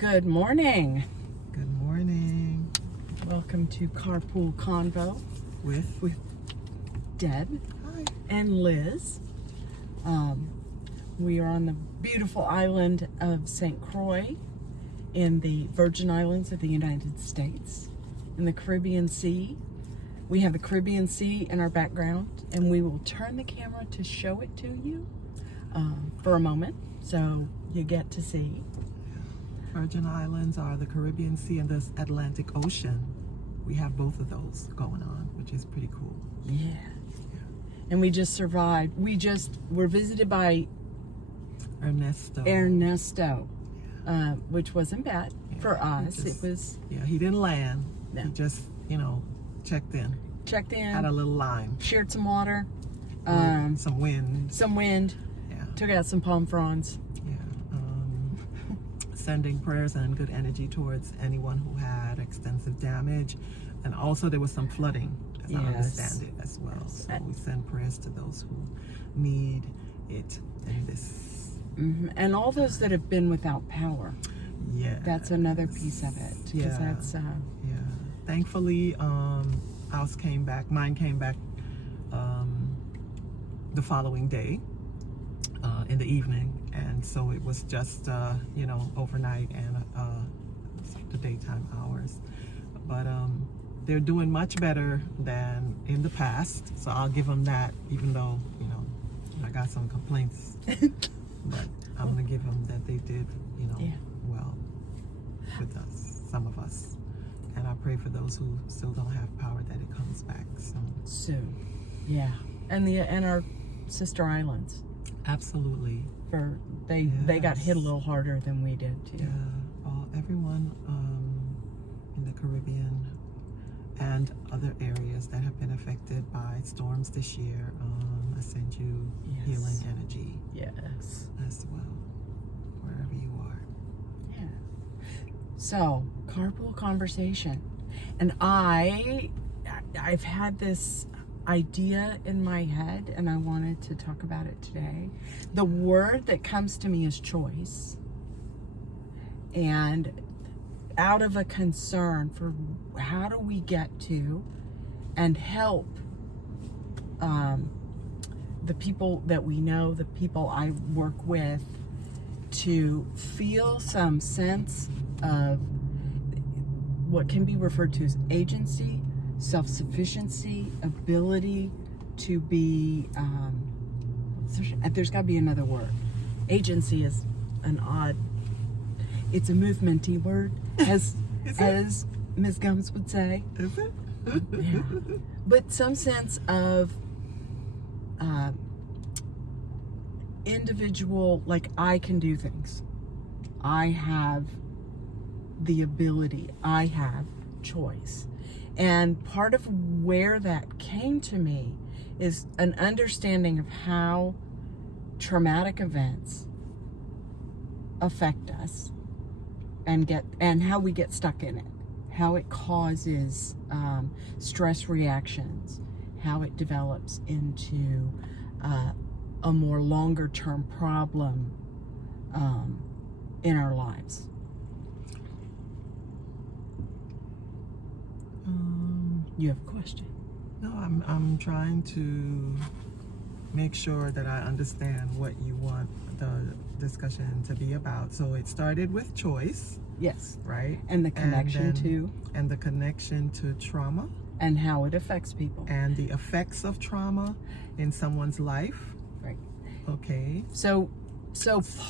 Good morning. Good morning. Welcome to Carpool Convo With Deb Hi. and Liz. We are on the beautiful island of St. Croix in the Virgin Islands of the United States in the Caribbean Sea. We have the Caribbean Sea in our background, and we will turn the camera to show it to you for a moment so you get to see. Virgin Islands are the Caribbean Sea and the Atlantic Ocean. We have both of those going on, which is pretty cool. Yeah. And we just survived. Were visited by Ernesto, which wasn't bad for us. He didn't land. No. He just, checked in. Had a little line. Shared some water. Some wind. Yeah. Took out some palm fronds. Yeah. Sending prayers and good energy towards anyone who had extensive damage. And also there was some flooding, as I understand it, as well. So we send prayers to those who need it in this. Mm-hmm. And all those that have been without power. Yeah. That's another piece of it. Yeah. That's, Thankfully, mine came back the following day in the evening. And so it was just, overnight and the daytime hours. But they're doing much better than in the past. So I'll give them that, even though, I got some complaints. But I'm going to give them that they did, well with us, some of us. And I pray for those who still don't have power that it comes back soon. Yeah. And our sister islands. Absolutely. They got hit a little harder than we did too. Yeah. Everyone in the Caribbean and other areas that have been affected by storms this year, I send you healing energy. Yes. As well, wherever you are. Yeah. So, carpool conversation. And I've had this idea in my head and I wanted to talk about it today. The word that comes to me is choice. And out of a concern for how do we get to and help the people that we know, the people I work with, to feel some sense of what can be referred to as agency, self-sufficiency, ability to be, there's got to be another word. Agency is it's a movementy word, as Ms. Gums would say. Is it? Yeah. But some sense of individual, like I can do things. I have the ability. I have choice. And part of where that came to me is an understanding of how traumatic events affect us and how we get stuck in it, how it causes stress reactions, how it develops into a more longer term problem in our lives. You have a question? No, I'm trying to make sure that I understand what you want the discussion to be about. So it started with choice. Yes. Right? And the connection And the connection to trauma. And how it affects people. And the effects of trauma in someone's life. Right. Okay. So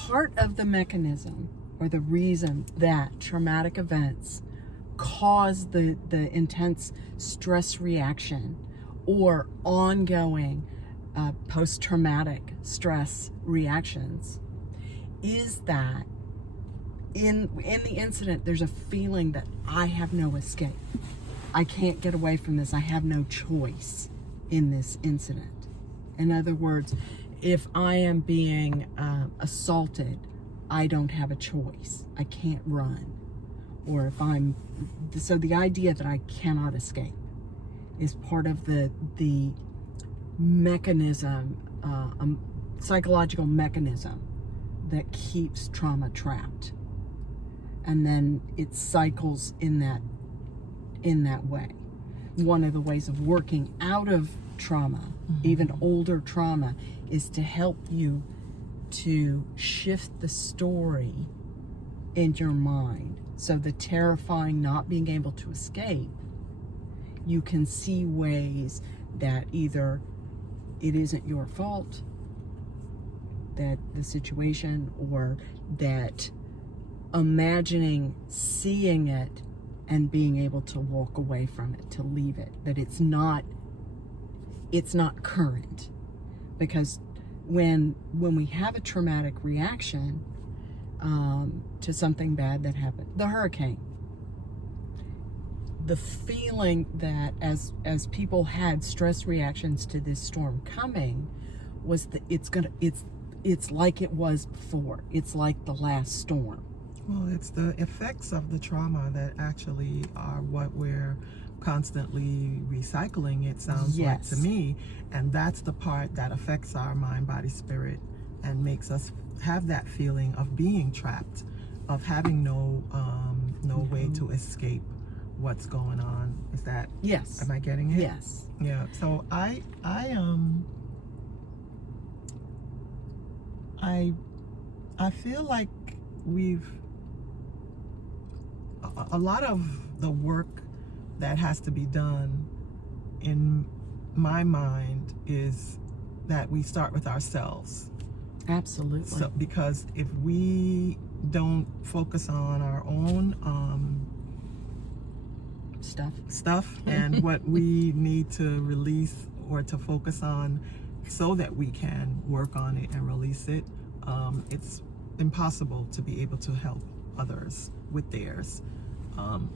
part of the mechanism or the reason that traumatic events cause the intense stress reaction or ongoing post-traumatic stress reactions is that in the incident there's a feeling that I have no escape. I can't get away from this. I have no choice in this incident. In other words, if I am being assaulted, I don't have a choice. I can't run. Or so the idea that I cannot escape is part of the mechanism, psychological mechanism that keeps trauma trapped. and then it cycles in that way. One of the ways of working out of trauma, even older trauma, is to help you to shift the story in your mind. So the terrifying not being able to escape, you can see ways that either it isn't your fault, that the situation, or that imagining seeing it and being able to walk away from it, to leave it, that it's not current. Because when we have a traumatic reaction to something bad that happened, the hurricane, the feeling that as people had stress reactions to this storm coming was that it's like it was before. It's like the last storm. Well, it's the effects of the trauma that actually are what we're constantly recycling, it sounds like to me. And that's the part that affects our mind, body, spirit, and makes us have that feeling of being trapped, of having no way to escape what's going on. Is that, yes, am I getting it? Yes. Yeah. So I feel like a lot of the work that has to be done in my mind is that we start with ourselves. Absolutely. So, because if we don't focus on our own stuff and what we need to release or to focus on so that we can work on it and release it, it's impossible to be able to help others with theirs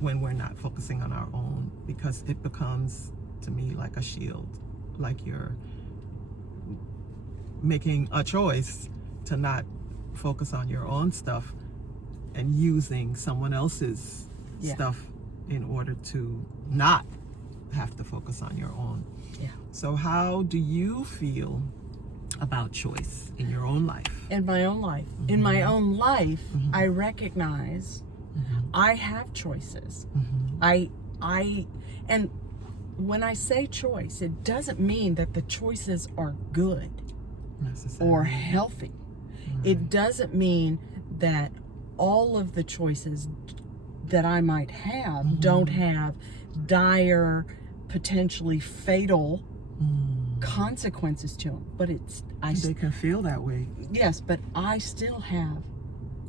when we're not focusing on our own, because it becomes, to me, like a shield, like you're making a choice to not focus on your own stuff and using someone else's stuff in order to not have to focus on your own. Yeah. So how do you feel about choice in your own life? In my own life. In my own life, I recognize I have choices. And when I say choice, it doesn't mean that the choices are good or healthy. It doesn't mean that all of the choices that I might have don't have dire, potentially fatal consequences to them. But they can feel that way. Yes, but I still have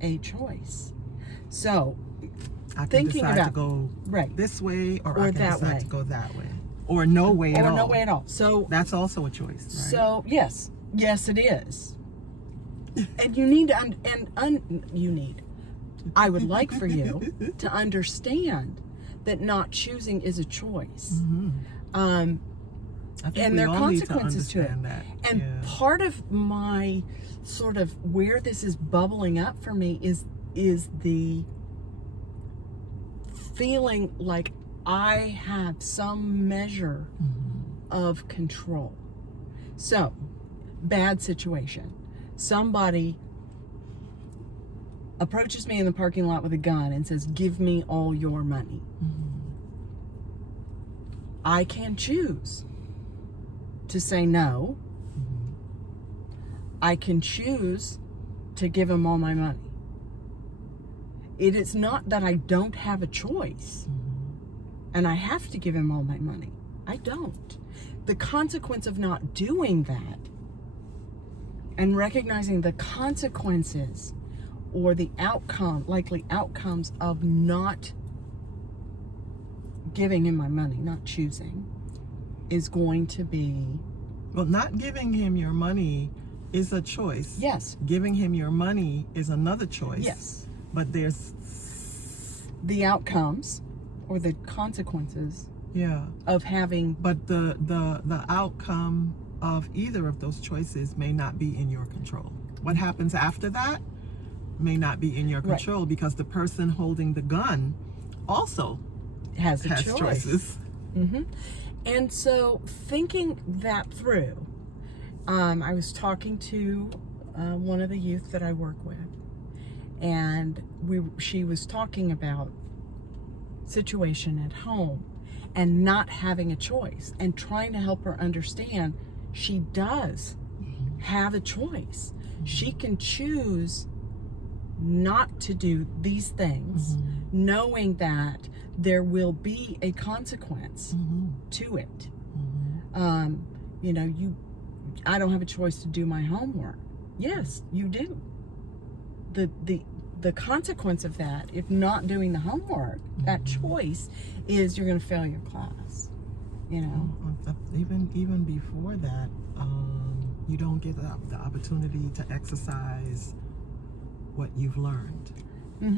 a choice. So I can decide to go this way, or I can decide to go that way, or no way at all. Or no way at all. So that's also a choice, right? So yes, it is. And you need to I would like for you to understand that not choosing is a choice. And there are consequences to it. That. And part of my sort of where this is bubbling up for me is the feeling like I have some measure of control. So, bad situation. Somebody approaches me in the parking lot with a gun and says, "Give me all your money." I can choose to say no. I can choose to give him all my money. It is not that I don't have a choice and I have to give him all my money. I don't. The consequence of not doing that and recognizing the consequences or the likely outcomes of not giving him my money, not choosing, is going to be... Well, not giving him your money is a choice. Yes. Giving him your money is another choice. Yes. But there's... the outcomes or the consequences of having... But the outcome of either of those choices may not be in your control. What happens after that may not be in your control, because the person holding the gun also has choices. And so thinking that through, I was talking to one of the youth that I work with, and she was talking about situation at home and not having a choice, and trying to help her understand she does have a choice. She can choose not to do these things, knowing that there will be a consequence to it. You know, I don't have a choice to do my homework. Yes, you do. The consequence of that, if not doing the homework, that choice is you're going to fail your class. You know, even before that, you don't get the opportunity to exercise what you've learned,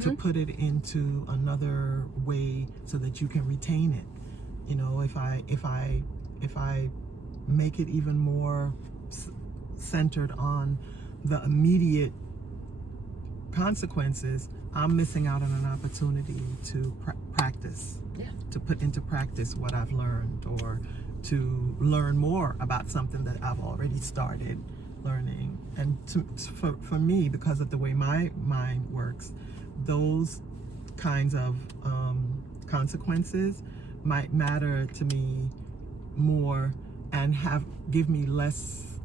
to put it into another way so that you can retain it. You know, if I make it even more centered on the immediate consequences, I'm missing out on an opportunity to practice, to put into practice what I've learned, or to learn more about something that I've already started learning. And for me, because of the way my mind works, those kinds of consequences might matter to me more and give me less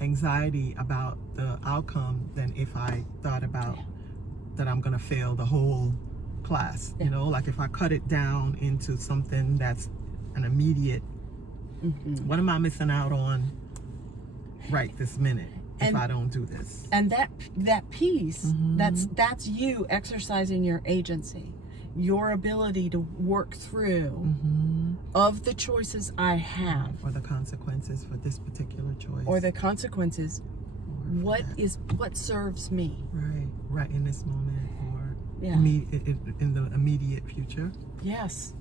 anxiety about the outcome than if I thought about that I'm going to fail the whole class. You know, like if I cut it down into something that's an immediate, what am I missing out on right this minute if I don't do this? And that piece, that's you exercising your agency, your ability to work through of the choices I have, or the consequences for this particular choice, or the consequences, what serves me right in this moment, or in the immediate future. Yes.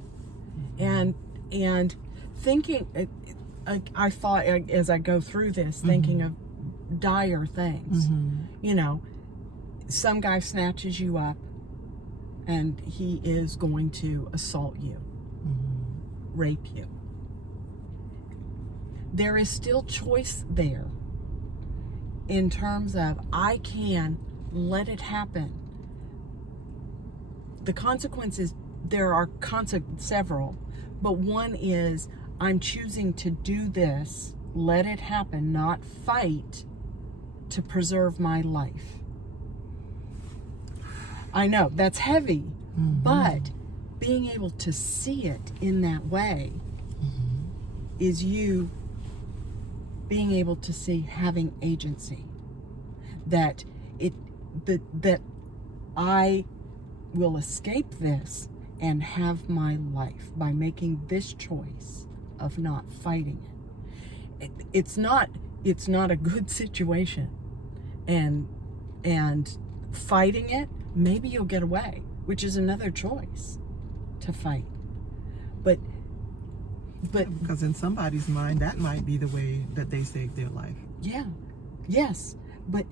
And thinking, I thought as I go through this, thinking of dire things. You know, some guy snatches you up and he is going to assault you, rape you. There is still choice there in terms of I can let it happen. The consequences, there are several, but one is I'm choosing to do this, let it happen, not fight to preserve my life. I know that's heavy, but being able to see it in that way is you being able to see having agency, that I will escape this and have my life by making this choice of not fighting it. It's not a good situation, and fighting it, maybe you'll get away, which is another choice, to fight. But because in somebody's mind that might be the way that they save their life. Yes, but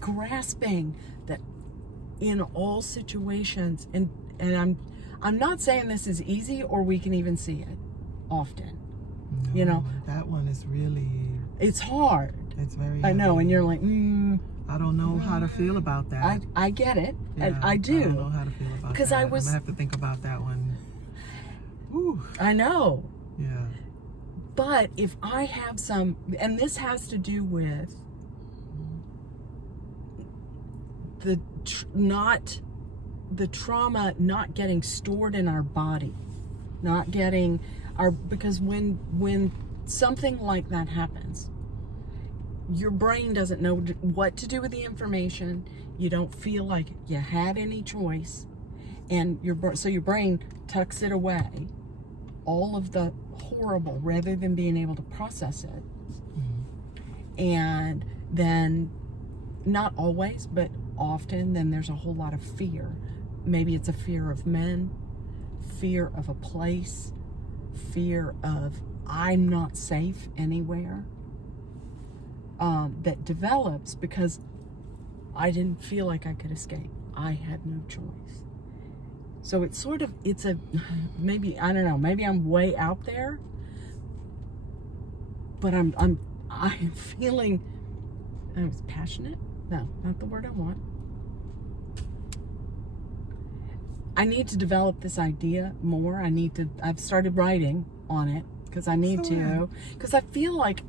grasping that in all situations, and I'm not saying this is easy or we can even see it often. No, you know, that one is really, it's hard. It's very I know, heavy. and you're like, I don't know how to feel about that. I get it. Yeah, I do. I don't know how to feel about that. Because I'm gonna have to think about that one. Whew. I know. Yeah. But if I have some, and this has to do with the trauma not getting stored in our body, not getting because when something like that happens, your brain doesn't know what to do with the information. You don't feel like you had any choice, and your brain tucks it away, all of the horrible, rather than being able to process it. And then, not always, but often, then there's a whole lot of fear. Maybe it's a fear of men, fear of a place, fear of I'm not safe anywhere, that develops because I didn't feel like I could escape. I had no choice. So it's maybe, I don't know, maybe I'm way out there, but I'm feeling, I was passionate? No, not the word I want. I need to develop this idea more. I've started writing on it because I need to. Because I feel like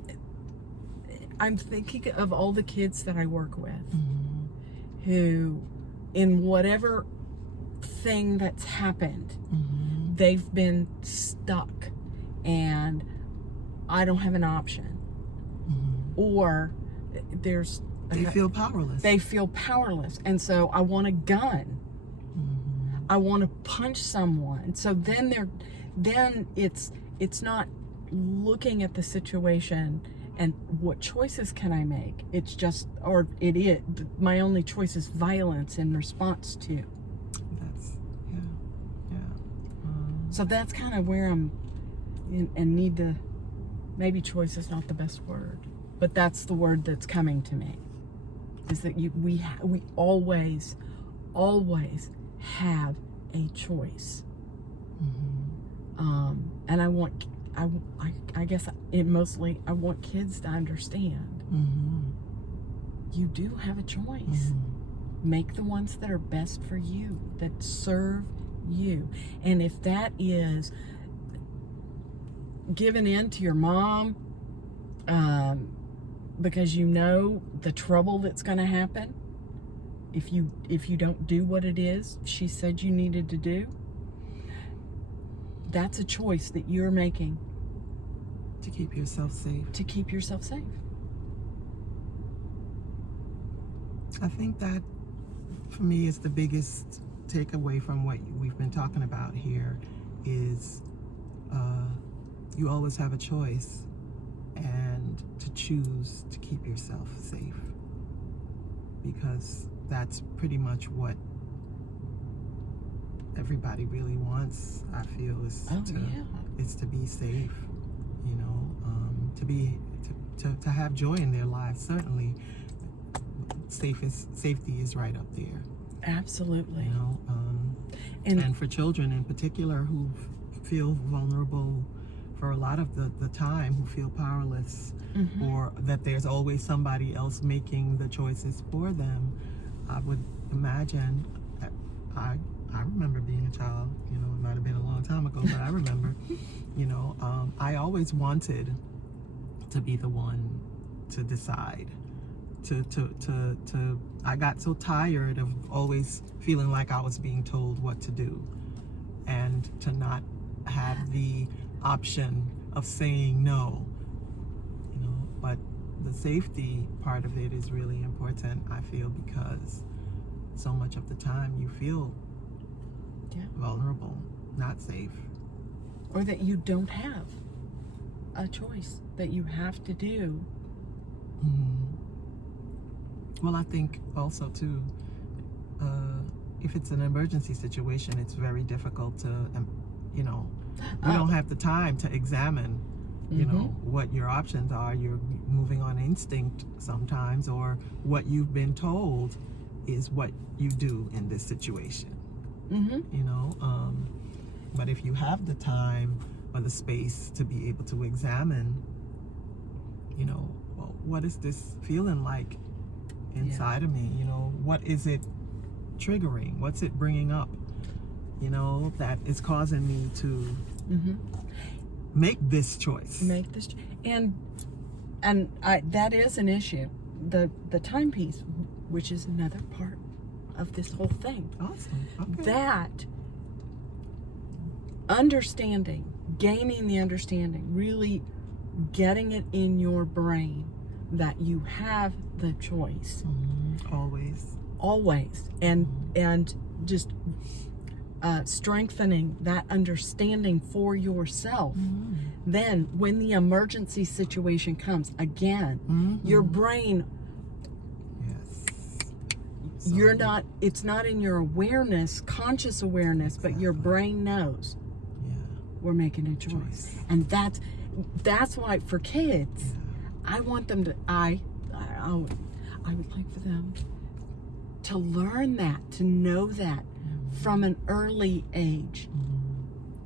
I'm thinking of all the kids that I work with who, in whatever thing that's happened, they've been stuck and I don't have an option. Or they feel powerless. They feel powerless. And so I want a gun. I want to punch someone. So then it's not looking at the situation and what choices can I make. It's just, or it is, my only choice is violence in response to. So that's kind of where I'm and need to, maybe choice is not the best word, but that's the word that's coming to me, is that we always have a choice. And I guess I want kids to understand you do have a choice. Make the ones that are best for you, that serve you. And if that is giving in to your mom because you know the trouble that's going to happen if you don't do what it is she said you needed to do, that's a choice that you're making to keep yourself safe. I think that for me is the biggest takeaway from what we've been talking about here is you always have a choice, and to choose to keep yourself safe, because that's pretty much what everybody really wants, I feel, is to be safe, you know, to have joy in their lives. Certainly safety is right up there. Absolutely. You know, and for children in particular who feel vulnerable for a lot of the time, who feel powerless, or that there's always somebody else making the choices for them, I would imagine, I remember being a child, you know, it might have been a long time ago, but I remember, you know, I always wanted to be the one to decide. I got so tired of always feeling like I was being told what to do, and to not have the option of saying no, you know. But the safety part of it is really important, I feel, because so much of the time you feel vulnerable, not safe, or that you don't have a choice, that you have to do. Well, I think also too, if it's an emergency situation, it's very difficult to, you know, you don't have the time to examine, you know, what your options are. You're moving on instinct sometimes, or what you've been told is what you do in this situation. You know, but if you have the time or the space to be able to examine, you know, well, what is this feeling like inside of me? You know, what is it triggering? What's it bringing up, you know, that is causing me to make this choice? And that is an issue. The timepiece, which is another part of this whole thing. Awesome. Okay. That understanding, gaining the understanding, really getting it in your brain that you have the choice. Always. And just strengthening that understanding for yourself. Then when the emergency situation comes, again, your brain, it's not in your awareness, conscious awareness, but your brain knows we're making a choice. And that's why for kids, I want them to, I would like for them to learn that, to know that from an early age,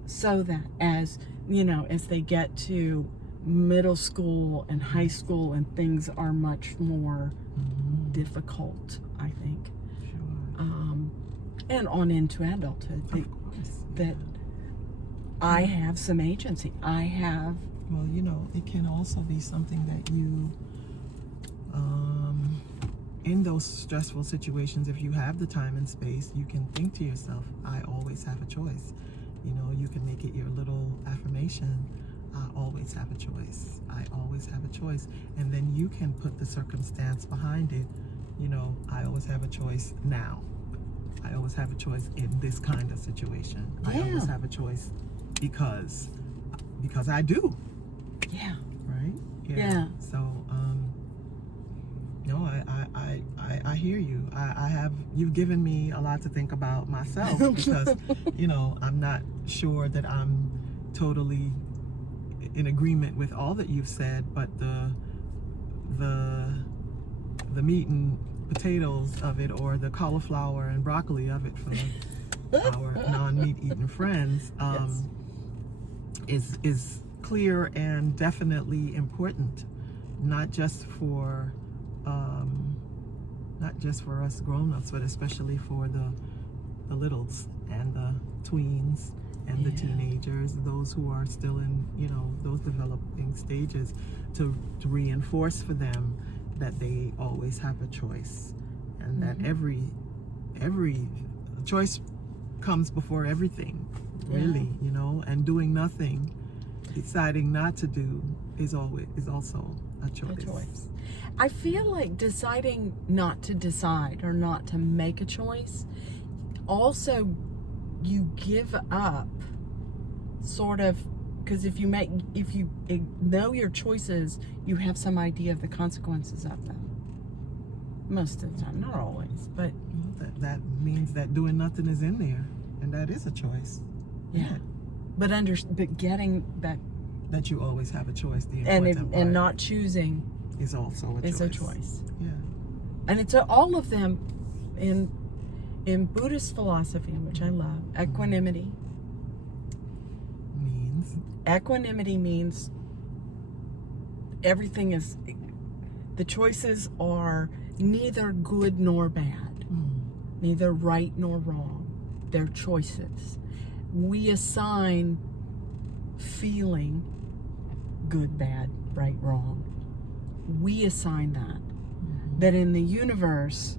so that as, you know, as they get to middle school and high school and things are much more difficult, I think. and on into adulthood, Of course. that I have some agency. I have. Well, it can also be something that you, in those stressful situations, if you have the time and space, you can think to yourself, I always have a choice. You can make it your little affirmation. I always have a choice. I always have a choice. And then you can put the circumstance behind it. I always have a choice now. I always have a choice in this kind of situation. I always have a choice because I do. Yeah. Right? Yeah. So, no, I hear you. You've given me a lot to think about myself because, I'm not sure that I'm totally in agreement with all that you've said, but the meat and potatoes of it, or the cauliflower and broccoli of it for our non-meat eating friends, is clear and definitely important, not just for us grown-ups, but especially for the littles and the tweens and the teenagers, those who are still in those developing stages, to reinforce for them that they always have a choice, and that every choice comes before everything, really. And doing nothing, deciding not to do, is also a choice. I feel like deciding not to decide or not to make a choice, also you give up sort of, because if you know your choices, you have some idea of the consequences of them. Most of the time, not always, but that means that doing nothing is in there, and that is a choice. Yeah. But getting that you always have a choice, and not choosing is also a choice. Yeah. And it's all of them in Buddhist philosophy, which I love. Equanimity means everything is, the choices are neither good nor bad, neither right nor wrong. They're choices. We assign feeling good, bad, right, wrong. We assign that. That in the universe,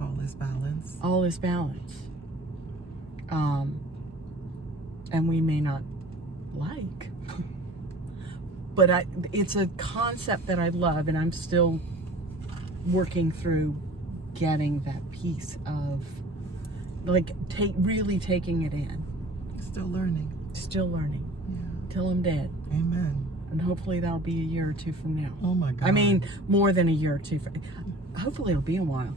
all is balance. All is balance. And we may not like, but it's a concept that I love, and I'm still working through getting that piece of, like, really taking it in. Still learning. Yeah. Till I'm dead. Amen. And hopefully that'll be a year or two from now. Oh my God. I mean, more than a year or two. Hopefully it'll be a while.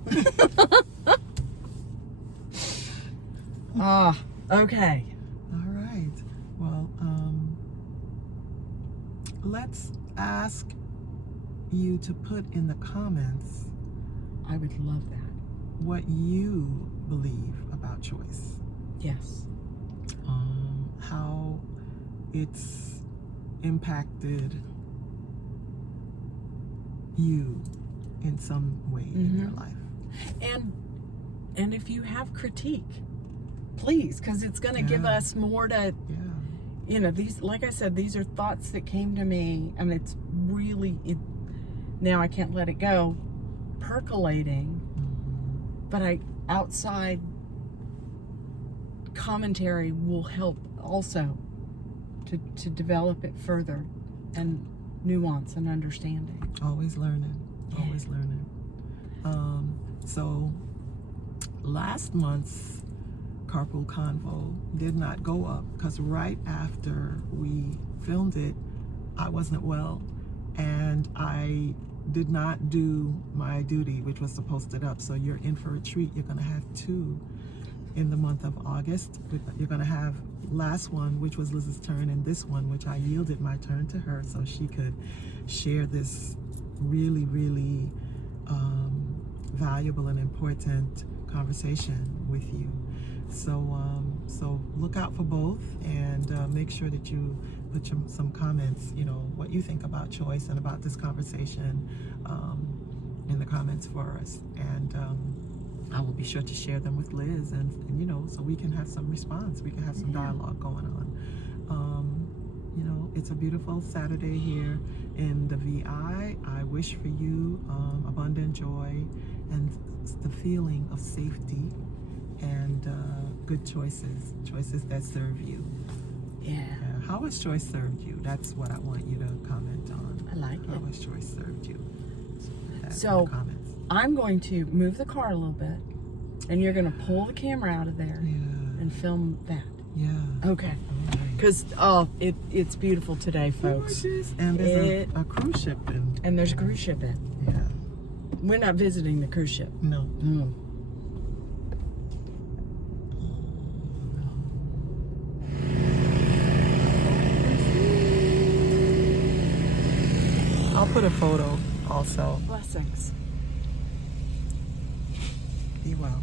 Okay. All right. Well, let's ask you to put in the comments, I would love that, what you believe about choice. Yes. How it's impacted you in some way in your life. And if you have critique, please, because it's going to give us more to, these, like I said, these are thoughts that came to me, and it's really, now I can't let it go, percolating, but outside commentary will help also to develop it further, and nuance and understanding. Always learning. So last month's Carpool Convo did not go up because right after we filmed it, I wasn't well, and I did not do my duty, which was to post it up. So you're in for a treat. You're going to have two in the month of August. You're going to have last one, which was Liz's turn, and this one, which I yielded my turn to her so she could share this really, really valuable and important conversation with you. So look out for both, and make sure that you put some comments, what you think about choice and about this conversation in the comments for us. And I will be sure to share them with Liz, and you know, so we can have some response. We can have some dialogue going on. You know, it's a beautiful Saturday here in the VI. I wish for you abundant joy and the feeling of safety and good choices that serve you. Yeah. How has choice served you? That's what I want you to comment on. I like it. How has choice served you? So, in the comments. I'm going to move the car a little bit, and you're going to pull the camera out of there and film that. Yeah. Okay. Because, it's beautiful today, folks. Gorgeous. And there's a cruise ship in. And there's a cruise ship in. Yeah. We're not visiting the cruise ship. No. Mm. I'll put a photo also. Blessings. Be well.